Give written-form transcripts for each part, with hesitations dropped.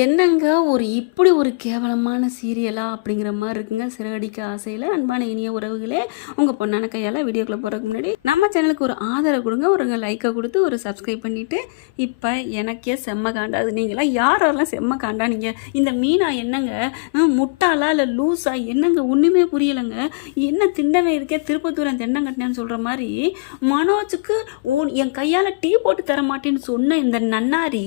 என்னங்க இப்படி ஒரு கேவலமான சீரியலா அப்படிங்கிற மாதிரி இருக்குங்க. சிறகடிக்க ஆசையில் அன்பான இனிய உறவுகளே, உங்கள் பொண்ணான கையால் வீடியோக்குள்ளே போகிறதுக்கு முன்னாடி நம்ம சேனலுக்கு ஒரு ஆதரவு கொடுங்க, ஒரு லைக்கை கொடுத்து ஒரு சப்ஸ்கிரைப் பண்ணிவிட்டு. இப்போ எனக்கே செம்ம காண்டாது. நீங்களாம் யாரெல்லாம் செம்ம காண்டா? நீங்கள் இந்த மீனா என்னங்க முட்டாளா இல்லை லூஸா என்னங்க? ஒன்றுமே புரியலைங்க. என்ன திண்டவே இருக்கே திருப்பத்தூரன் தென்னங்கட்டினான்னு சொல்கிற மாதிரி மனோஜுக்கு என் கையால் டீ போட்டு தர மாட்டேன்னு சொன்ன இந்த நன்னாரி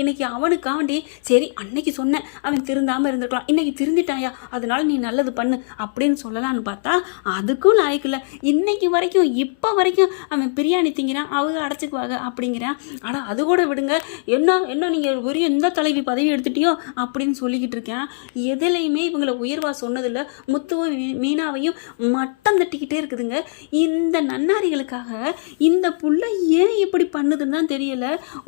இன்னைக்கு அவனுக்காண்டி சரி அன்னைக்கு சொன்னேன் அவன் திருந்தாமல் இருந்திருக்கலாம், இன்னைக்கு திருந்திட்டாயா அதனால நீ நல்லது பண்ணு அப்படின்னு சொல்லலான்னு பார்த்தா அதுக்கும் லாய்க்கில்ல. இன்னைக்கு வரைக்கும் இப்போ வரைக்கும் அவன் பிரியாணி திங்கிறான், அவங்க அடைச்சிக்குவாங்க அப்படிங்கிறான். ஆனால் அது கூட விடுங்க, என்ன நீங்கள் ஒரு எந்த தலைவி பதவி எடுத்துட்டியோ அப்படின்னு சொல்லிக்கிட்டு இருக்கேன். எதுலையுமே இவங்களை உயர்வா சொன்னதில்லை. முத்துவும் மீனாவையும் மட்டம் தட்டிக்கிட்டே இருக்குதுங்க. இந்த நன்னாரிகளுக்காக இந்த புள்ள ஏன் இப்படி பண்ணுதுன்னு தான் தெரியல.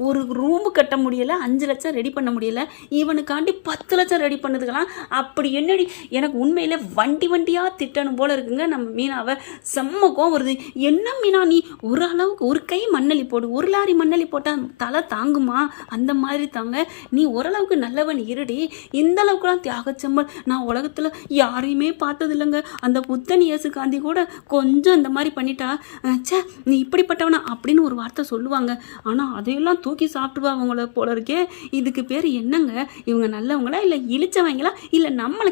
ஒரு ரூமு கட்ட முடியலை, 5 லட்சம் ரெடி பண்ண முடியல, இவனுக்காண்டி 10 லட்சம் ரெடி பண்ணதுக்கலாம். அப்படி என்னடி எனக்கு உண்மையில வண்டியாக திட்டணும் போல இருக்குங்க. நம்ம மீனாவை செம்மக்கம் வருது. என்ன மீனா நீ ஒரு அளவுக்கு ஒரு கை மண்ணலி போடு, ஒரு லாரி மண்ணலி போட்டால் தலை தாங்குமா? அந்த மாதிரி தாங்க. நீ ஓரளவுக்கு நல்லவன் இருடி. இந்த அளவுக்குலாம் தியாகச்செம்மல் நான் உலகத்தில் யாரையுமே பார்த்தது இல்லைங்க. அந்த புத்தன் இயேசு காந்தி கூட கொஞ்சம் இந்த மாதிரி பண்ணிட்டா சே நீ இப்படிப்பட்டவனா அப்படின்னு ஒரு வார்த்தை சொல்லுவாங்க. ஆனால் அதையெல்லாம் தூக்கி சாப்பிடுவா அவங்கள போல இருக்கே. இதுக்கு பேர் என்னங்க? இவங்க நல்லவங்களா இல்லை இழிச்சவங்களா இல்லை நம்மளை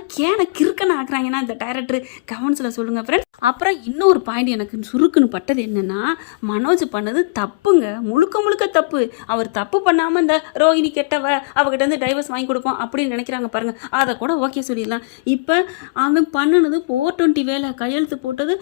கிறுக்கன்னு ஆக்குறாங்கன்னா இந்த டைரக்டர் கமெண்ட்ஸில் சொல்லுங்கள் ஃப்ரெண்ட்ஸ். அப்புறம் இன்னொரு பாயிண்ட் எனக்கு சுருக்குன்னு பட்டது என்னன்னா, மனோஜ் பண்ணது தப்புங்க, முழுக்க தப்பு. அவர் தப்பு பண்ணாமல் இந்த ரோஹிணி கெட்டவ அவகிட்ட வந்து டைவர்ஸ் வாங்கி கொடுப்போம் அப்படின்னு நினைக்கிறாங்க பாருங்க, அதை கூட ஓகே சொல்லிடலாம். இப்போ அவன் பண்ணினது 420 வேலை கையெழுத்து போட்டது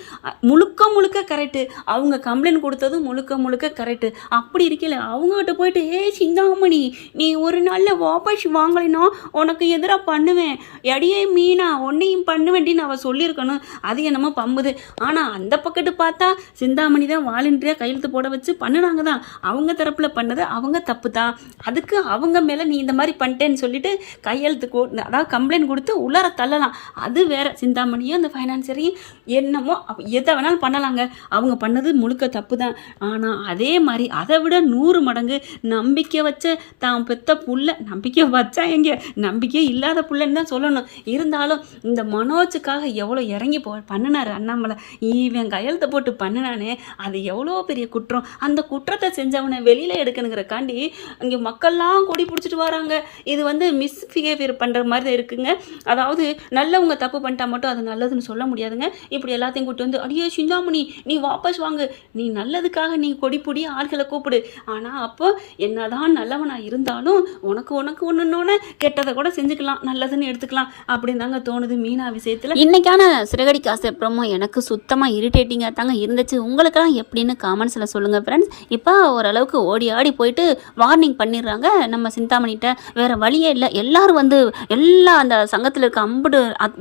முழுக்க கரெக்டு, அவங்க கம்ப்ளைண்ட் கொடுத்தது முழுக்க கரெக்டு. அப்படி இருக்கல அவங்ககிட்ட போயிட்டு சிந்தாமணி நீ ஒரு நாளில் வாபஸ் வாங்கலைன்னா உனக்கு எதிராக பண்ணுவேன், எடியே மீனா உன்னையும் பண்ணுவேன்டின்னு அவள் சொல்லியிருக்கணும். அது என்னமோ பம்புது. ஆனால் அந்த பக்கத்து பார்த்தா சிந்தாமணி தான் வாலண்டியராக கையெழுத்து போட வச்சு பண்ணினாங்க தான். அவங்க தரப்பில் பண்ணது அவங்க தப்பு தான். அதுக்கு அவங்க மேலே நீ இந்த மாதிரி பண்ணிட்டேன்னு சொல்லிட்டு கையெழுத்து அதாவது கம்ப்ளைண்ட் கொடுத்து உள்ளார தள்ளலாம். அது வேற. சிந்தாமணியும் அந்த ஃபைனான்சரையும் என்னமோ எதை வேணாலும் பண்ணலாங்க, அவங்க பண்ணது முழுக்க தப்பு தான். ஆனால் அதே மாதிரி அதை விட 100 மடங்கு நம்பிக்கை வச்ச தான் பெத்த புள்ள, நம்பிக்கை வச்சா எங்கே நம்பிக்கை இல்லாத புள்ளன்னு தான் சொல்லணும். இருந்தாலும் இந்த மனோஜுக்காக எவ்வளோ இறங்கி பண்ணினார் அண்ணாமலை. இவன் கையெழுத்தை போட்டு பண்ணினானே அது எவ்வளோ பெரிய குற்றம். அந்த குற்றத்தை செஞ்சவனை வெளியில் எடுக்கணுங்கிறக்காண்டி இங்கே மக்கள்லாம் கொடி பிடிச்சிட்டு வராங்க. இது வந்து மிஸ்பிஹேவியர் பண்ணுற மாதிரி தான் இருக்குங்க. அதாவது நல்லவங்க தப்பு பண்ணிட்டா மட்டும் அது நல்லதுன்னு சொல்ல முடியாதுங்க. இப்படி எல்லாத்தையும் கூப்பிட்டு வந்து அடியே சிந்தாமணி நீ வாபஸ் வாங்கு, நீ நல்லதுக்காக நீ கொடிப்புடி ஆள்களை கூப்பிடு. ஆனால் அப்போ என்னதான் நல்லவனாக இருந்தாலும் உனக்கு ஒன்றுன்னொன்னே கெட்டதை கூட செஞ்சுக்கலாம், நல்லதுன்னு எடுத்துக்கலாம் அப்படின்னு தாங்க தோணுது மீனா விஷயத்தில். இன்னைக்கான சிறகடி காசு அப்புறமா எனக்கு சுத்தமாக இரிட்டேட்டிங்காக தாங்க இருந்துச்சு. உங்களுக்கெல்லாம் எப்படின்னு காமெண்ட்ஸில் சொல்லுங்கள் ஃப்ரெண்ட்ஸ். இப்போ ஓரளவுக்கு ஓடி ஆடி போயிட்டு வார்னிங் பண்ணிடுறாங்க நம்ம சிந்தாமணிகிட்ட. வேறு வழியே இல்லை, எல்லாரும் வந்து எல்லா அந்த சங்கத்தில் இருக்க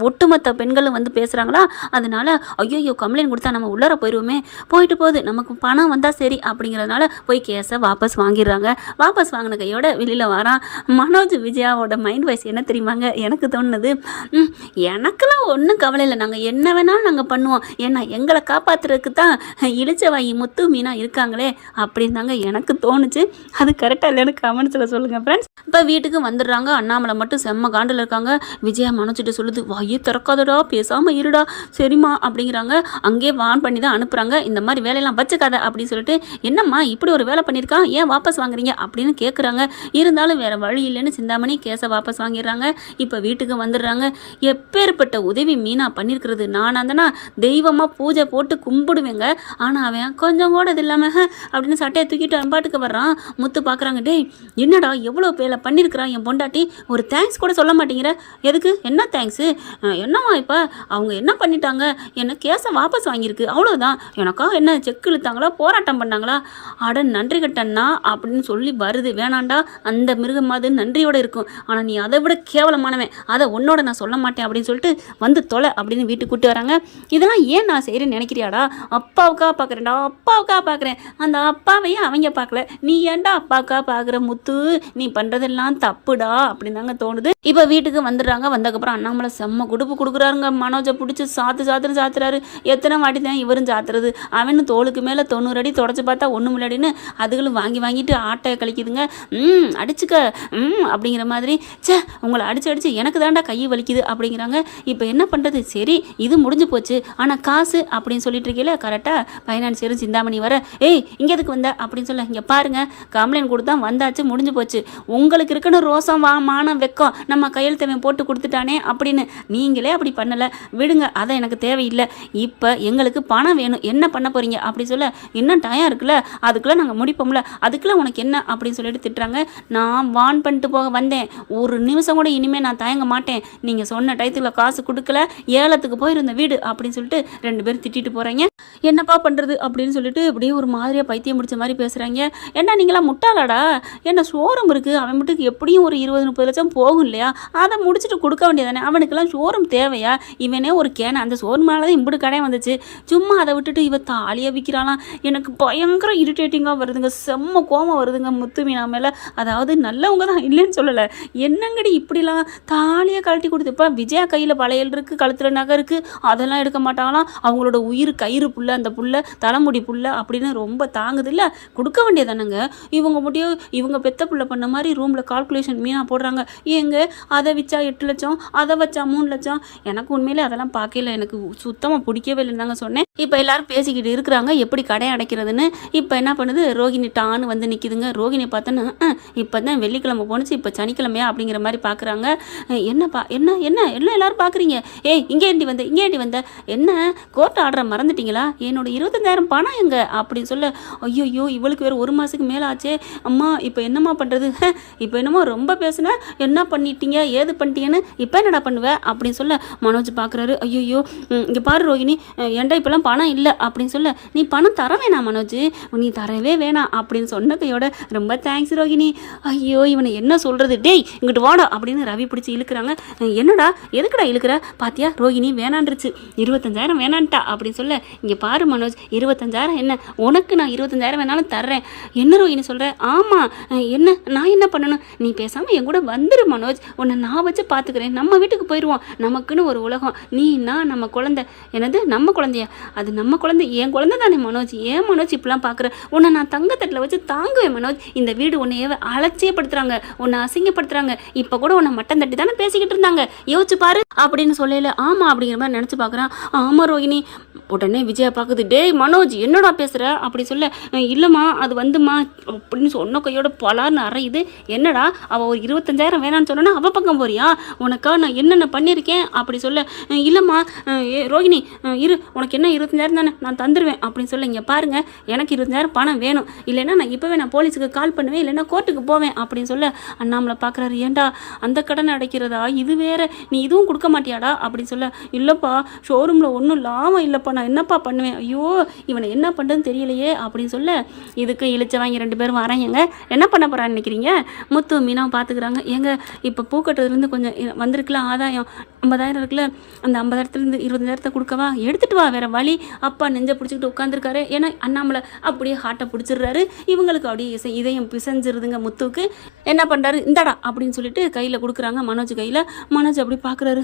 ஒட்டுமொத்த பெண்களும் வந்து பேசுகிறாங்களா. அதனால ஐயோ கம்ப்ளைண்ட் கொடுத்தா நம்ம உள்ளார போயிடுவோமே, போயிட்டு போகுது நமக்கு பணம் வந்தால் சரி அப்படிங்கிறதுனால போய் கேஸை வாபஸ் வாங்கிடுறாங்க. வாபஸ் வாங்கின கையோட வெளியில் வரான். மனோஜ் விஜயாவோட மைண்ட் வாய்ஸ் என்ன தெரியுமாங்க எனக்கு தோணுது, எனக்கெல்லாம் ஒன்றும் கவலை இல்லை, நாங்கள் என்ன வேணாலும் நாங்கள் பண்ணுவோம், ஏன்னா எங்களை காப்பாற்றுறதுக்கு தான் இளிச்சவாயி முத்து மீனா இருக்காங்களே அப்படின்னு தாங்க எனக்கு தோணுச்சு. அது கரெக்டாக இல்லைன்னு கமெண்ட்ஸில் சொல்லுங்கள் ஃப்ரெண்ட்ஸ். இப்போ வீட்டுக்கு வந்துடுறாங்க. அண்ணாமலை மட்டும் செம்ம காண்டில் இருக்காங்க. விஜயா மனோஜிட்ட சொல்லுது வாயே திறக்காதடா, பேசாமல் இருடா சரிம்மா அப்படிங்கிறாங்க. அங்கேயே வான் பண்ணி தான் அனுப்புகிறாங்க. இந்த மாதிரி வேலையெல்லாம் வச்சுக்காத அப்படின்னு சொல்லிட்டு, என்னம்மா இப்படி ஒரு வேலை பண்ணியிருக்கான் ஏன் வாபஸ் வாங்குறீங்க அப்படின்னு கேட்குறாங்க. இருந்தாலும் வேறு வழி இல்லைன்னு சிந்தாமணி கேஸை வாபஸ் வாங்கிடுறாங்க. இப்போ வீட்டுக்கு வந்துடுறாங்க. எப்பேற்பட்ட உதவி மீனா பண்ணியிருக்கிறது, நான் அந்தனா தெய்வமாக பூஜை போட்டு கும்பிடுவேங்க. ஆனால் அவன் கொஞ்சம் கூட இது இல்லாமல் அப்படின்னு சட்டையை தூக்கிட்டு அன்பாட்டுக்கு வர்றான். முத்து பார்க்குறாங்க, டேய் என்னடா எவ்வளோ வேலை பண்ணியிருக்கிறான் என் பொண்டாட்டி, ஒரு தேங்க்ஸ் கூட சொல்ல மாட்டேங்கிற, எதுக்கு என்ன தேங்க்ஸு, என்னம்மா இப்போ அவங்க என்ன பண்ணிட்டாங்க, என்ன கேஸை வாபஸ் வாங்கியிருக்கு அவ்வளோதான், எனக்கா என்ன செக் இழுத்தாங்களா போராட்டம் பண்ணாங்களா, அட நன்றி கட்டண்ணா அப்படின்னு சொல்லி வருது. வேணாண்டா அந்த மிருகமாவது நன்றியோடு இருக்கும், ஆனால் நீ அதை விட கேவலமானவன், அதை உன்னோட நான் சொல்ல மாட்டேன் அப்படின்னு சொல்லிட்டு வந்து தொலை அப்படின்னு வீட்டுக்கு கூட்டி வராங்க. இதெல்லாம் இதெல்லாம் ஏன் நான் செய்கிறேன்னு நினைக்கிறியாடா? அப்பாவுக்காக பார்க்குறேன்டா, அப்பாவுக்காக பார்க்குறேன். அந்த அப்பாவையும் அவங்க பார்க்கல, நீ ஏன்டா அப்பாவுக்காக பார்க்குற முத்து? நீ பண்ணுறதெல்லாம் தப்புடா அப்படின்னு தாங்க தோணுது. இப்போ வீட்டுக்கு வந்துடுறாங்க. வந்ததுக்கப்புறம் அண்ணாமலை செம்ம குடுப்பு கொடுக்குறாருங்க. மனோஜை பிடிச்சி சாத்துறாரு. எத்தனை வாட்டி தான் இவரும் சாத்துறது? அவனு தோளுக்கு மேலே 90 அடி தொடச்சி பார்த்தா ஒன்றும் இல்லடின்னு அதுகளும் வாங்கிட்டு ஆட்டையை கழிக்குதுங்க. அடிச்சுக்க அப்படிங்கிற மாதிரி. உங்களை அடிச்சு எனக்கு தாண்டா கை வலிக்குது அப்படிங்கிறாங்க. இப்போ என்ன பண்ணுறது? சரி இது முடிஞ்சு போச்சு, ஆனால் காசு அப்படின்னு சொல்லிட்டு இருக்கீங்களே கரெக்டாக ஃபைனான்சியரும் சிந்தாமணி வர, ஏய் இங்கே எதுக்கு வந்த அப்படின்னு சொல்ல, இங்கே பாருங்க கம்ப்ளைண்ட் கொடுத்தா வந்தாச்சு, முடிஞ்சு போச்சு. உங்களுக்கு இருக்குன்னு ரோசம் மானம் வெக்கம் நம்ம கையெழுத்தவன் போட்டு கொடுத்துட்டானே அப்படின்னு நீங்களே அப்படி பண்ணலை, விடுங்க, அதை எனக்கு தேவையில்லை. இப்போ எங்களுக்கு பணம் வேணும், என்ன பண்ண போறீங்க அப்படி சொல்ல, இன்னும் டயம் இருக்குல்ல, அதுக்குள்ளே நாங்கள் முடிப்போம்ல, அதுக்குள்ளே உனக்கு என்ன அப்படின்னு சொல்லிட்டு திட்டுறாங்க. நான் வான் பண்ணிட்டு போக வந்தேன், ஒரு நிமிஷம் கூட இனிமேல் நான் தயங்க மாட்டேன், நீங்கள் சொன்ன டயத்துக்குள்ள காசு கொடுக்கல, ஏலத்துக்கு போயிருந்த வீடு அப்படின்னு சொல்லிட்டு 2 பேரும் திட்டிட்டு போகிறாங்க. என்னப்பா பண்ணுறது அப்படின்னு சொல்லிட்டு இப்படியே ஒரு மாதிரியாக பைத்தியம் முடிச்ச மாதிரி பேசுகிறாங்க. ஏன்னா நீங்களாம் முட்டாளாடா? என்ன ஷோரூம் இருக்குது, அவன் மட்டும் எப்படியும் ஒரு 20-30 லட்சம் போகும் இல்லையா, அதை முடிச்சுட்டு கொடுக்க வேண்டியதானே, அவனுக்கெல்லாம் ஷோரூம் தேவையா? இவனே ஒரு கேன அந்த ஷோரூமால தான் இம்புடு கடை வந்துச்சு, சும்மா அதை விட்டுட்டு இவ தாலியாக விற்கிறாளாம். எனக்கு பயங்கர இரிட்டேட்டிங்காக வருதுங்க, செம்ம கோபம் வருதுங்க முத்து மீனா மேலே. அதாவது நல்லவங்க தான், இல்லைன்னு சொல்லலை, என்னங்கடி இப்படிலாம் தாலியாக கழட்டி கொடுத்து. இப்போ விஜயா கையில் வளையல் இருக்குது, கழுத்தில் நகை இருக்குது, அதெல்லாம் எடுக்க மாட்டாங்களாம். அவங்களோட உயிர் கயிறு புள்ள, அந்த புள்ள தலைமுடி புள்ள அப்படின்னு ரொம்ப தாங்குது இல்லை, கொடுக்க வேண்டியதானங்க. இவங்க முடியும் இவங்க பெத்த புள்ள பண்ண மாதிரி ரூமில் கால்குலேஷன் மீனா போடுறாங்க. ஏங்க அதை வச்சா 8 லட்சம், அதை வச்சா 3 லட்சம். எனக்கு உண்மையிலே அதெல்லாம் பார்க்கல, எனக்கு சுத்தமாக பிடிக்கவே இல்லைன்னு தாங்க சொன்னேன். இப்போ எல்லாரும் பேசிக்கிட்டு இருக்கிறாங்க எப்படி கடை அடைக்கிறதுன்னு. இப்போ என்ன பண்ணுது, ரோகிணி டான்னு வந்து நிற்கிதுங்க. ரோகிணி பார்த்தோன்னா இப்போ தான் வெள்ளிக்கிழமை போணுச்சு, இப்போ சனிக்கிழமையா அப்படிங்கிற மாதிரி பார்க்குறாங்க. என்னப்பா என்ன என்ன எல்லாம் எல்லாரும் பார்க்குறீங்க, ஏய் இங்கே வந்த என்ன கோர்ட் ஆர்டரை மறந்துட்டீங்களா, என்னோட 25,000 பணம் எங்க அப்படின்னு சொல்ல, ஐயோ இவளுக்கு வேறு 1 மாதத்துக்கு மேலே ஆச்சே அம்மா, இப்போ என்னம்மா பண்ணுறது, இப்போ என்னமோ ரொம்ப பேசுன, என்ன பண்ணிட்டீங்க ஏது பண்ணிட்டீங்கன்னு இப்போ என்னடா பண்ணுவேன் அப்படின்னு சொல்ல, மனோஜ் பார்க்குறாரு. ஐயோ இங்கே பாரு ரோகிணி, ஏன்டா இப்போலாம் பணம் இல்லை அப்படின்னு சொல்ல, நீ பணம் தர வேணாம் மனோஜ், நீ தரவே வேணாம் அப்படின்னு சொன்ன கையோட, ரொம்ப தேங்க்ஸ் ரோகிணி. ஐயோ இவனை என்ன சொல்கிறது, டேய் இங்கிட்டு வாடா அப்படின்னு ரவி பிடிச்சி இழுக்கிறாங்க. என்னடா எதுக்குடா இழுக்கிற, பாத்தியா ரோகிணி வேணான்றுச்சு, 25,000 வேணான்ட்டா அப்படின்னு சொல்ல, இங்கே பாரு மனோஜ் 25,000 என்ன, உனக்கு நான் 25,000 வேணாலும் தர்றேன். என்ன ரோகிணி சொல்கிறேன், ஆமாம் என்ன நான் என்ன பண்ணணும், நீ பேசாமல் என் கூட வந்துடு மனோஜ், உன்னை நான் வச்சு பார்த்துக்கிறேன், நம்ம வீட்டுக்கு போயிடுவோம், நமக்குன்னு ஒரு உலகம், நீனா நம்ம குழந்தை. என்னது நம்ம குழந்தையா, அது நம்ம குழந்தை, என் குழந்தை தானே மனோஜ், ஏன் மனோஜ் இப்படிலாம் பார்க்குற, உன்னை நான் தங்கத்தட்டில் வச்சு தாங்குவேன் மனோஜ், இந்த வீடு உன்னைய அலட்சியப்படுத்துறாங்க, உன்னை அசிங்கப்படுத்துறாங்க, இப்போ கூட உன்னை மட்டம் தட்டி தானே பேசிக்கிட்டு இருந்தாங்க, யோசிச்சு பாரு அப்படின்னு சொல்லல. ஆமாம் அப்படிங்கிற மாதிரி நினச்சி பார்க்குறான். ஆமாம் ரோகிணி. உடனே விஜயா பார்க்குது, டேய் மனோஜ் என்னடா பேசுகிற அப்படி சொல்ல, இல்லைம்மா அது வந்துமா அப்படின்னு சொன்ன கையோட பலார்னு அறையுது. என்னடா அவள் ஒரு 25,000 வேணான்னு சொன்னா அவள் பக்கம் போறியா, உனக்கா நான் என்னென்ன பண்ணியிருக்கேன் அப்படி சொல்ல, இல்லைம்மா ரோகிணி இரு, உனக்கு என்ன 25,000 தானே நான் தந்துடுவேன் அப்படின்னு சொல்ல, இங்கே பாருங்கள் எனக்கு 25,000 பணம் வேணும், இல்லைன்னா நான் இப்போவே நான் போலீஸுக்கு கால் பண்ணுவேன், இல்லைன்னா கோர்ட்டுக்கு போவேன் அப்படின்னு சொல்ல, அண்ணாமலை பார்க்குறாரு. ஏன்டா அந்த கடனை அடைக்கிறதா, இது வேற, நீ இதுவும் கொடுக்க மாட்டியாடா அப்படின்னு சொல்ல, இல்லைப்பா ஷோரூமில் ஒன்றும் லாபம் இல்லைப்பா, நான் என்னப்பா பண்ணுவேன், ஐயோ இவனை என்ன பண்ணுறதுன்னு தெரியலையே அப்படின்னு சொல்ல, இதுக்கு இழிச்சவாங்க 2 பேரும் வராங்க. என்ன பண்ண போகிறான்னு நினைக்கிறீங்க, முத்து மீனாவும் பார்த்துக்கிறாங்க. ஏங்க இப்போ பூக்கட்டுறதுலேருந்து கொஞ்சம் வந்திருக்குல ஆதாயம் 50,000 இருக்குல்ல, அந்த 50,000த்துலேருந்து 20,000 கொடுக்கவா, எடுத்துகிட்டு வா, வேறு வழி. அப்பா நெஞ்சை பிடிச்சிக்கிட்டு உட்காந்துருக்காரு. ஏன்னா அண்ணாமலை அப்படியே ஹார்ட்டை பிடிச்சிடுறாரு. இவங்களுக்கு அப்படியே இதயம் பிசைஞ்சிருதுங்க. முத்துக்கு என்ன பண்ணுறாரு, இந்தாடா அப்படின்னு சொல்லிட்டு கையில் கொடுக்குறாங்க மனோஜ் கையில். மனோஜ் அப்படி பார்க்குறாரு,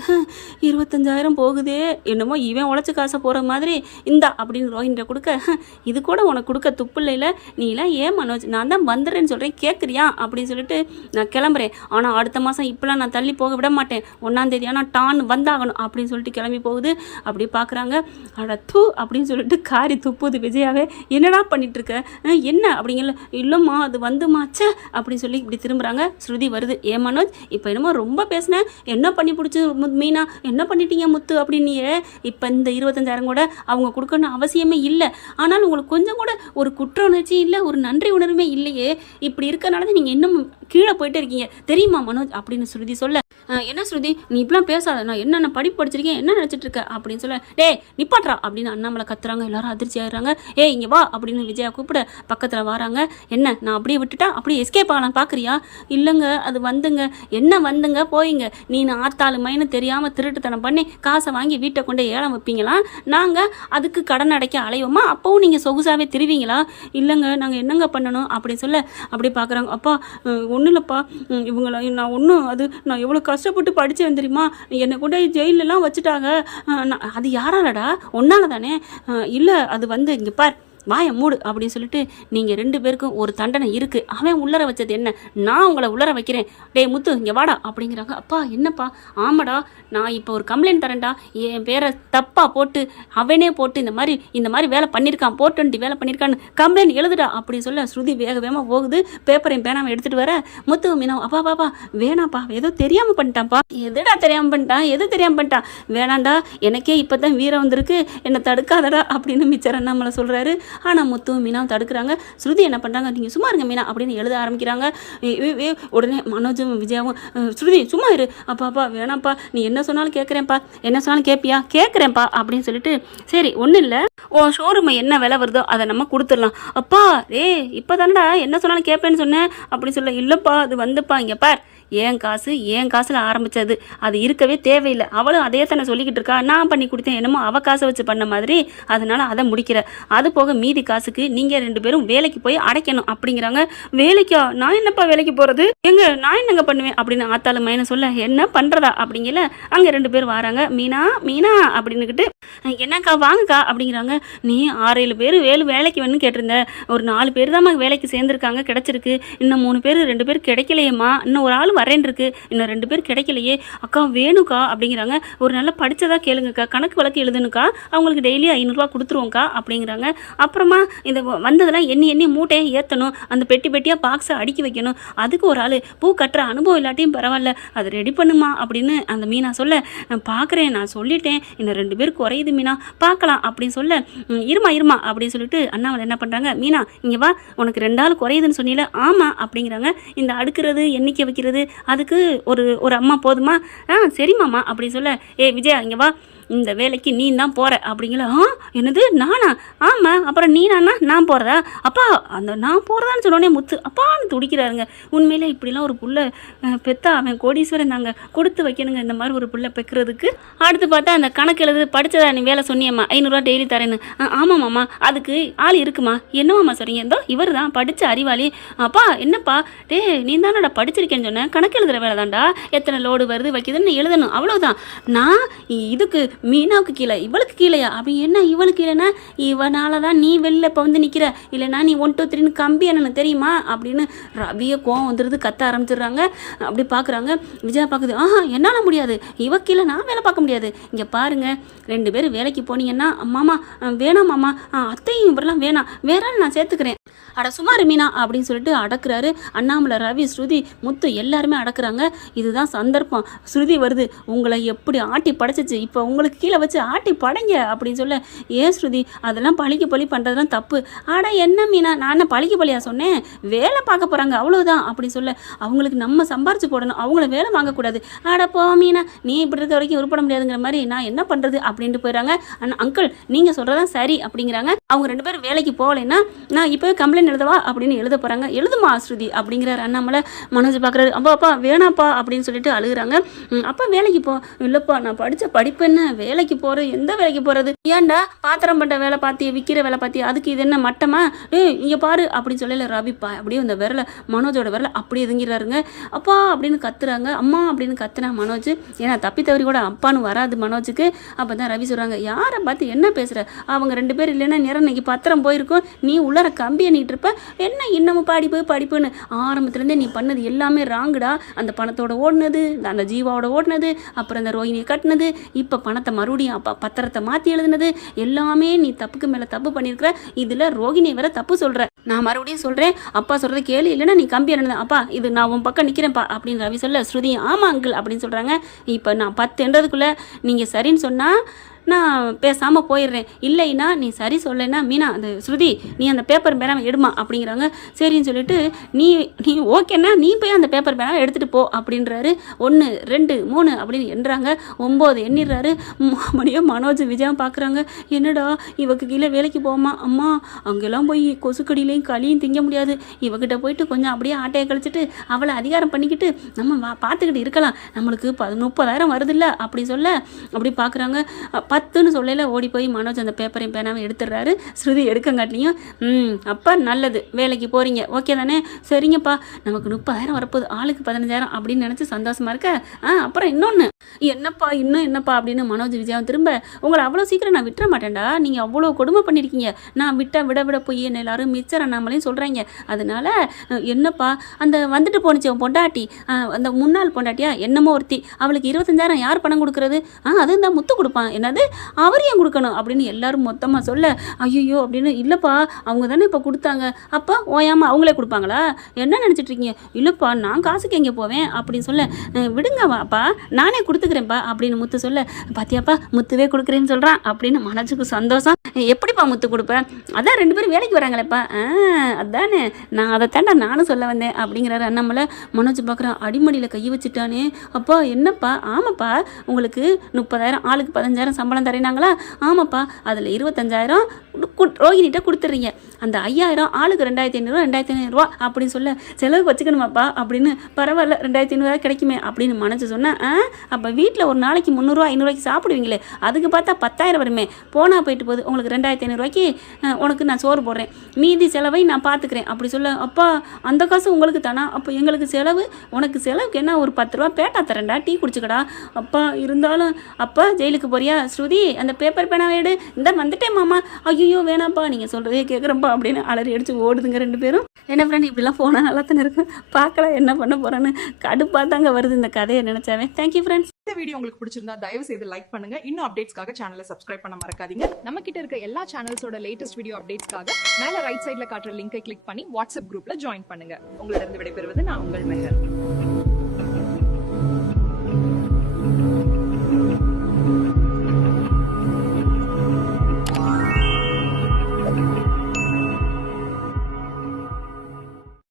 25,000 போகுதே, என்னமோ இவன் உழைச்சி காசை போகிற மாதிரி, இந்தா அப்படின்னு ரோஹின்ற கொடுக்க, இது கூட உனக்கு கொடுக்க துப்பு இல்லைல, நீலாம் ஏன் மனோஜ் நான் தான் வந்துடுறேன்னு சொல்கிறேன் கேட்குறியா அப்படின்னு சொல்லிட்டு நான் கிளம்புறேன், ஆனால் அடுத்த மாதம் இப்போலாம் நான் தள்ளி போக விட மாட்டேன், 1ஆம் தேதி ஆனால் டான் வந்தாகணும் அப்படின்னு சொல்லிட்டு கிளம்பி போகுது. அப்படி பார்க்குறாங்க. அட தூ அப்படின்னு சொல்லிட்டு காரி துப்புது விஜயாவே. என்னடா பண்ணிட்டு இருக்க, என்ன அப்படிங்கல, இல்லைம்மா அது வந்துமாச்சே அப்படின்னு சொல்லி இப்படி திரும்புகிறாங்க. ஸ்ருதி வருது. ஏன் மனோஜ் இப்போ என்னமோ ரொம்ப பேசினேன், என்ன பண்ணி பிடிச்சி மீனா என்ன பண்ணிட்டீங்க முத்து அப்படின்னு, இப்போ இந்த 25,000 கூட அவங்க கொடுக்கணும் அவசியமே இல்லை, ஆனால் உங்களுக்கு கொஞ்சம் கூட ஒரு குற்ற உணர்ச்சி இல்லை, ஒரு நன்றி உணர்வுமே இல்லையே, இப்படி இருக்கனால தான் நீங்கள் இன்னும் கீழே போயிட்டே இருக்கீங்க தெரியுமா மனோஜ் அப்படின்னு ஸ்ருதி சொல்ல, என்ன ஸ்ருதி நீ இப்பெல்லாம் பேசாத, நான் என்னென்ன படிப்பு படிச்சிருக்கேன் என்ன நினச்சிட்டு இருக்க அப்படின்னு சொல்ல, டே நிப்பாட்றா அப்படின்னு அண்ணாமலை கத்துறாங்க. எல்லாரும் அதிர்ச்சி ஆயிடுறாங்க. இங்கே வா அப்படின்னு விஜயா கூப்பிட பக்கத்தில் வராங்க. என்ன நான் அப்படியே விட்டுட்டா அப்படியே எஸ்கேப் ஆகலாம் பார்க்குறியா, இல்லைங்க அது வந்துங்க, என்ன வந்துங்க போயிங்க, நீ ஆத்தாளு மைனு தெரியாமல் திருட்டுத்தனம் பண்ணி காசை வாங்கி வீட்டை கொண்டு ஏலம் வைப்பீங்களா, நாங்கள் நாங்கள் அதுக்கு கடன் அடைக்க அலையோமா, அப்போவும் நீங்கள் சொகுசாகவே திருவீங்களா? இல்லைங்க, நாங்கள் என்னங்க பண்ணணும் அப்படின்னு சொல்ல அப்படி பார்க்குறாங்க. அப்பா ஒன்றும் இல்லைப்பா, இவங்கள நான் ஒன்றும் நான் எவ்வளோ கஷ்டப்பட்டு படித்தேன் தெரியுமா? என்னை கொண்டு ஜெயிலெலாம் வச்சுட்டாங்க. அது யாராலடா? ஒன்னால தானே? இல்லை, அது இங்கே பார், வாயை மூடு அப்படின்னு சொல்லிட்டு, நீங்கள் 2 பேருக்கும் ஒரு தண்டனை இருக்குது. அவன் உள்ளர வச்சது என்ன, நான் உங்களை உள்ளர வைக்கிறேன். டேய் முத்து இங்கே வாடா அப்படிங்கிறாங்க. அப்பா என்னப்பா? ஆமாடா, நான் இப்போ ஒரு கம்ப்ளைண்ட் தரேன்டா. என் பேரை தப்பாக போட்டு அவனே போட்டு இந்த மாதிரி வேலை பண்ணியிருக்கான், போட்டு வேலை பண்ணியிருக்கான்னு கம்ப்ளைண்ட் எழுதுடா அப்படின்னு சொல்ல ஸ்ருதி வேக வேகமாக போகுது. பேப்பரையும் பேனாவை எடுத்துகிட்டு வர முத்து மீனா அப்பா பாப்பா வேணாப்பா, ஏதோ தெரியாமல் பண்ணிட்டான்ப்பா. எதுடா தெரியாமல் பண்ணிட்டான்? எது தெரியாமல் பண்ணிட்டான்? வேணாண்டா, எனக்கே இப்போ தான் வீரம் வந்திருக்கு, என்னை தடுக்காதடா அப்படின்னு மிச்சர் அண்ணாமலை சொல்கிறாரு. ஆனால் முத்துவும் மீனாவும் தடுக்கிறாங்க. ஸ்ருதி என்ன பண்ணுறாங்க, நீங்கள் சும்மா இருங்க மீனா அப்படின்னு எழுத ஆரம்பிக்கிறாங்க. உடனே மனோஜும் விஜயாவும் ஸ்ருதி சும்மா இரு, அப்பா வேணாம்ப்பா, நீ என்ன சொன்னாலும் கேட்குறேன்ப்பா, என்ன சொன்னாலும் கேட்பியா? கேட்குறேன்ப்பா அப்படின்னு சொல்லிட்டு, சரி ஒன்றும் இல்லை, ஓ ஷோரூம் என்ன விலை வருதோ அதை நம்ம கொடுத்துடலாம். அப்பா இப்போ தானடா என்ன சொன்னாலும் கேட்பேன்னு சொன்னேன் அப்படின்னு சொல்ல, இல்லைப்பா அது வந்துப்பா இங்கே பார், என் காசில் ஆரம்பித்தது, அது இருக்கவே தேவையில்லை. அவளும் அதே தானே சொல்லிக்கிட்டு இருக்கா, நான் பண்ணி கொடுத்தேன் என்னமோ அவள் காசை வச்சு பண்ண மாதிரி, அதனால் அதை முடிக்கிற. அது போக மீதி காசுக்கு நீங்கள் 2 பேரும் வேலைக்கு போய் அடைக்கணும் அப்படிங்கிறாங்க. வேலைக்கா? நான் என்னப்பா வேலைக்கு போகிறது? நான் என்னங்க பண்ணுவேன் அப்படின்னு ஆத்தாளு மைனை சொல்ல, என்ன பண்ணுறதா அப்படிங்கல அங்கே 2 பேர் வராங்க. மீனா அப்படின்னுக்கிட்டு, என்னக்கா வாங்கக்கா அப்படிங்கிறாங்க. நீ 6-7 பேர் வேலைக்கு வேணும்னு கேட்டிருந்த, ஒரு 4 பேர் தான் வேலைக்கு சேர்ந்துருக்காங்க, கிடச்சிருக்கு. இன்னும் 3 பேர் 2 பேர் கிடைக்கலையேம்மா, இன்னும் ஒரு ஆள் வரேன் இருக்கு, இன்னும் 2 பேர் கிடைக்கலையே. அக்கா வேணுக்கா அப்படிங்கிறாங்க. ஒரு நல்லா படித்ததா கேளுங்கக்கா, கணக்கு வழக்கு எழுதுனுக்கா, அவங்களுக்கு டெய்லி 500 ரூபா கொடுத்துருவோங்க்கா அப்படிங்கிறாங்க. அப்புறமா இந்த வந்ததெல்லாம் எண்ணி மூட்டையை ஏற்றணும், அந்த பெட்டியாக பாக்ஸை அடுக்கி வைக்கணும், அதுக்கு ஒரு ஆள், பூ கட்டுற அனுபவம் இல்லாட்டியும் பரவாயில்ல, அதை ரெடி பண்ணுமா அப்படின்னு அந்த மீனா சொல்ல, பார்க்குறேன், நான் சொல்லிட்டேன், இன்னும் 2 பேர் குறையுது மீனா, பார்க்கலாம் அப்படின்னு சொல்ல, இருமா அப்படின்னு சொல்லிட்டு அண்ணாமலை என்ன பண்ணுறாங்க, மீனா இங்கே வா, உனக்கு 2 ஆள் குறையுதுன்னு சொன்னீல, ஆமாம் அப்படிங்கிறாங்க. இந்த அடுக்கிறது எண்ணிக்கை வைக்கிறது அதுக்கு ஒரு அம்மா போதுமா? சரிம்மாம்மா அப்படி சொல்ல, விஜயா இங்கே வா, இந்த வேலைக்கு நீ தான் போகிற அப்படிங்கள. என்னது நானா? ஆமாம், அப்புறம் நீனா நான் போகிறதா? அப்பா அந்த நான் போகிறதான்னு சொன்னோடனே முத்து அப்பான்னு துடிக்கிறாருங்க. உண்மையிலே இப்படிலாம் ஒரு புள்ள பெத்தா அவன் கோடீஸ்வரன் தாங்க, கொடுத்து வைக்கணுங்க இந்த மாதிரி ஒரு புள்ள பெக்கிறதுக்கு. அடுத்து பார்த்தா அந்த கணக்கு எழுது படித்ததா நீ வேலை சொன்னியம்மா, 500 ரூபா டெய்லி தரேன்னு. ஆமாம்மாம்மா, அதுக்கு ஆள் இருக்குமா? என்னவாம்மா சொல்கிறீங்க? எந்தோ இவர் தான் படித்த அறிவாளி. அப்பா என்னப்பா நீ தானடா படிச்சிருக்கேன்னு சொன்னேன், கணக்கு எழுதுகிற வேலை தான்டா, எத்தனை லோடு வருது வைக்கிதுன்னு எழுதணும், அவ்வளோதான். நான் இதுக்கு மீனாவுக்கு கீழே இவளுக்கு கீழேயா? அப்படி என்ன இவளுக்கு இல்லைன்னா, இவனால தான் நீ வெளில இப்போ நிற்கிற, இல்லைனா நீ 1 2 3ன்னு கம்பி என்னன்னு தெரியுமா அப்படின்னு ரவியை கோவம் வந்துடுது, கத்த ஆரம்பிச்சிடுறாங்க. அப்படி பார்க்குறாங்க. விஜயா பார்க்குது, என்னால் முடியாது, இவ கீழே நான் வேலை பார்க்க முடியாது. இங்கே பாருங்க, 2 பேர் வேலைக்கு போனீங்கன்னா, மாமா வேணாம் மாமா, அத்தையும் இவரெல்லாம் வேணாம், வேறான்னு நான் சேர்த்துக்கிறேன். அட சுமார் மீனா அப்படின்னு சொல்லிட்டு அடக்குறாரு. அண்ணாமலை, ரவி, ஸ்ருதி, முத்து எல்லாருமே அடக்குறாங்க. இதுதான் சந்தர்ப்பம், ஸ்ருதி வருது, உங்களை எப்படி ஆட்டி படைச்சிச்சு, இப்போ உங்களுக்கு கீழே வச்சு ஆட்டி படைங்க அப்படின்னு சொல்ல, ஸ்ருதி அதெல்லாம் பழிக்கு பழி பண்ணுறதுலாம் தப்பு. ஆடா என்ன மீனா, நான் பழிக்கு பழியா சொன்னேன், வேலை பார்க்க போகிறாங்க அவ்வளோதான் அப்படின்னு சொல்ல, அவங்களுக்கு நம்ம சம்பாரிச்சு போடணும், அவங்கள வேலை வாங்கக்கூடாது. ஆடா போ மீனா, நீ இப்படி இருக்க வரைக்கும் உருப்பட முடியாதுங்கிற மாதிரி நான் என்ன பண்ணுறது அப்படின்ட்டு போயிடறாங்க. அங்கிள் நீங்கள் சொல்கிறதான் சரி அப்படிங்கிறாங்க. அவங்க 2 பேரும் வேலைக்கு போகலைன்னா நான் இப்போவே கம்ப்ளைண்ட் எழுதவா அப்படின்னு எழுத போகிறாங்க. எழுதுமா ஸ்ருதி அப்படிங்கிறார் அண்ணாமலை. மனோஜ் பார்க்குறாரு, அப்பா வேணாப்பா அப்படின்னு சொல்லிட்டு அழுகுறாங்க. அப்பா வேலைக்கு போ. இல்லைப்பா நான் படித்த படிப்பு என்ன, வேலைக்கு போகிறது, எந்த வேலைக்கு போகிறது? ஏன்டா பாத்திரம் பண்ற வேலை பார்த்திய, விற்கிற வேலை பார்த்தியா, அதுக்கு இது என்ன மட்டமா? இங்கே பாரு அப்படின்னு சொல்லல ரவிப்பா அப்படியே அந்த விரலை, மனோஜோட விரலை அப்படியே எதுங்கிறாருங்க. அப்பா அப்படின்னு கத்துறாங்க. அம்மா அப்படின்னு கத்துனா மனோஜ். ஏன்னா தப்பி தவறி கூட அப்பான்னு வராது மனோஜுக்கு. அப்போ தான் ரவி சொல்கிறாங்க, யாரை பார்த்து என்ன பேசுகிற, அவங்க 2 பேர் இல்லைன்னா நேரம் இன்னைக்கு பத்திரம் போயிருக்கும், நீ உள்ளர கம்பி எண்ணிட்டு இருப்ப, என்ன இன்னமும் படிப்புன்னு ஆரம்பத்துலேருந்தே நீ பண்ணது எல்லாமே ராங்குடா. அந்த பணத்தோட ஓடினது, அந்த ஜீவாவோட ஓடினது, அப்புறம் அந்த ரோஹிணியை கட்டினது, இப்போ பணத்தை மறுபடியும் பத்திரத்தை மாற்றி எழுதுனது, எல்லாமே நீ தப்புக்கு மேலே தப்பு பண்ணியிருக்கிற. இதில் ரோஹிணியை வேற தப்பு சொல்கிற. நான் மறுபடியும் சொல்கிறேன், அப்பா சொல்கிறத கேளு, இல்லைன்னா நீ கம்பி என்னது அப்பா, இது நான் உன் பக்கம் நிற்கிறேன்ப்பா அப்படின்னு ரவி சொல்ல, ஸ்ருதி ஆமாம் அங்கிள் அப்படின்னு சொல்கிறாங்க. இப்போ நான் 10 நீங்கள் சரின்னு சொன்னால் நான் பேசாமல் போயிடுறேன், இல்லைன்னா நீ சரி சொல்லைன்னா மீனா அந்த ஸ்ருதி நீ அந்த பேப்பர் பேனா எடுமா அப்படிங்கிறாங்க. சரின்னு சொல்லிட்டு நீ ஓகேன்னா நீ போய் அந்த பேப்பர் பேனா எடுத்துகிட்டு போ அப்படின்றாரு. 1 2 3 அப்படின்னு எண்ணுறாங்க. 9 எண்ணிடுறாரு. மறுபடியும் மனோஜ் விஜயம் பார்க்குறாங்க. என்னடா இவக்கு கீழே வேலைக்கு போமா, அம்மா அங்கெல்லாம் போய் கொசுக்கடியிலையும் களியும் திங்க முடியாது, இவகிட்ட போயிட்டு கொஞ்சம் அப்படியே ஆட்டையை கழிச்சிட்டு அவளை அதிகாரம் பண்ணிக்கிட்டு நம்ம பார்த்துக்கிட்டு இருக்கலாம், நம்மளுக்கு 30,000 வருதில்ல அப்படி சொல்ல அப்படி பார்க்குறாங்க. 10ன்னு சொல்லல ஓடி போய் மனோஜ் அந்த பேப்பரையும் பேனாவும் எடுத்துடுறாரு. ஸ்ருதி எடுக்கங்காட்டிலையும் அப்பா நல்லது, வேலைக்கு போகிறீங்க ஓகே தானே, சரிங்கப்பா நமக்கு 30,000 வரப்போகுது, ஆளுக்கு 15,000 அப்படின்னு நினச்சி சந்தோஷமா இருக்க. அப்புறம் இன்னொன்று, என்னப்பா இன்னும் என்னப்பா அப்படின்னு மனோஜ் விஜயாவும் திரும்ப, உங்களை அவ்வளோ சீக்கிரம் நான் விட்டுற மாட்டேன்டா, நீங்கள் அவ்வளோ கொடுமை பண்ணியிருக்கீங்க, நான் விட போய் என்ன எல்லாரும் மிச்சர் அண்ணாமலையும் சொல்கிறாங்க, அதனால என்னப்பா அந்த வந்துட்டு போணுச்சு உன் பொண்டாட்டி, அந்த முன்னாள் பொண்டாட்டியா என்னமோ ஒருத்தி, அவளுக்கு 25,000 யார் பணம் கொடுக்குறது, அது இந்த முத்து கொடுப்பான், என்னது அவர் ஏன் கொடுக்கணும் அப்படின்னு எல்லாரும் மொத்தமாக சொல்ல, ஐயோ அப்படின்னு, இல்லைப்பா அவங்க தானே இப்போ கொடுத்தாங்க, அப்போ ஓயாமல் அவங்களே கொடுப்பாங்களா, என்ன நினச்சிட்டு இருக்கீங்க, இல்லைப்பா நான் காசுக்கு எங்கே போவேன் அப்படின்னு சொல்ல, விடுங்கப்பா நானே கொடுத்துக்கிறேன்ப்பா அப்படின்னு முத்து சொல்ல, பாத்தியாப்பா முத்துவே கொடுக்குறேன்னு சொல்கிறான் அப்படின்னு மனசுக்கு சந்தோஷம். எப்படிப்பா முத்து கொடுப்பேன், அதான் 2 பேரும் வேலைக்கு வராங்களேப்பா, அதானே நான் அதை தாண்டா நானும் சொல்ல வந்தேன் அப்படிங்கிறாரு அண்ணாமலை. மனோஜ் பார்க்குறான், அடிமடியில் கை வச்சுட்டானே, அப்பா என்னப்பா, ஆமாப்பா உங்களுக்கு 30,000 ஆளுக்கு 15,000 சம்பளம் தரேனாங்களா, ஆமாப்பா அதில் 25,000 ரோஹினிட்ட கொடுத்துட்றீங்க, அந்த 5,000 ஆளுக்கு 2,500 2,500 அப்படின்னு சொல்ல, செலவுக்கு வச்சுக்கணுமாப்பா அப்படின்னு, பரவாயில்ல 2,500 கிடைக்குமே அப்படின்னு மனசு சொன்னேன். அப்போ வீட்டில் ஒரு நாளைக்கு 300 500 சாப்பிடுவீங்களே, அதுக்கு பார்த்தா 10,000 வருமே, போனால் போயிட்டு போகுது, உங்களுக்கு 2,500 உனக்கு நான் சோறு போடுறேன், மீதி செலவை நான் பார்த்துக்கிறேன் அப்படி சொல்ல, அப்பா அந்த காசு உங்களுக்கு தானா, அப்போ எங்களுக்கு செலவு, உனக்கு செலவுக்கு என்ன ஒரு 10 ரூபா பேட்டா தரேன்டா, டீ குடிச்சுக்கடா, அப்பா இருந்தாலும் அப்பா ஜெயிலுக்கு போறியா, ஸ்ருதி அந்த பேப்பர் பேனாவை எடு, இந்த வந்துட்டேன் மாமா, ஐயோ வேணாப்பா நீங்கள் சொல்கிறதே கேட்குறப்பா அப்படின்னு அலறி அடித்து ஓடுதுங்க 2 பேரும். என்ன ஃப்ரெண்ட் இப்படிலாம் போனால் நல்லா தானே இருக்கும், பார்க்கலாம் என்ன பண்ண போகிறேன்னு கடுப்பாக தாங்க வருது இந்த கதையை நினச்சாவே. Thank you friends. இந்த வீடியோ உங்களுக்கு பிடிச்சிருந்தா தயவு செய்து லைக் பண்ணுங்க. இன்னும் அப்டேட்ஸ்க்காக சேனலை சப்ஸ்கிரைப் பண்ண மறக்காதீங்க. நம்ம கிட்ட இருக்க எல்லா சேனல்ஸோட லேட்டஸ்ட் வீடியோ அப்டேட்ஸ்க்காக மேல ரைட் சைடுல காட்டுற லிங்கை கிளிக் பண்ணி வாட்ஸ்அப் குரூப்ல ஜாயின் பண்ணுங்க. உங்களிடம் விடைபெறுவது நான் உங்கள் மெஹர்.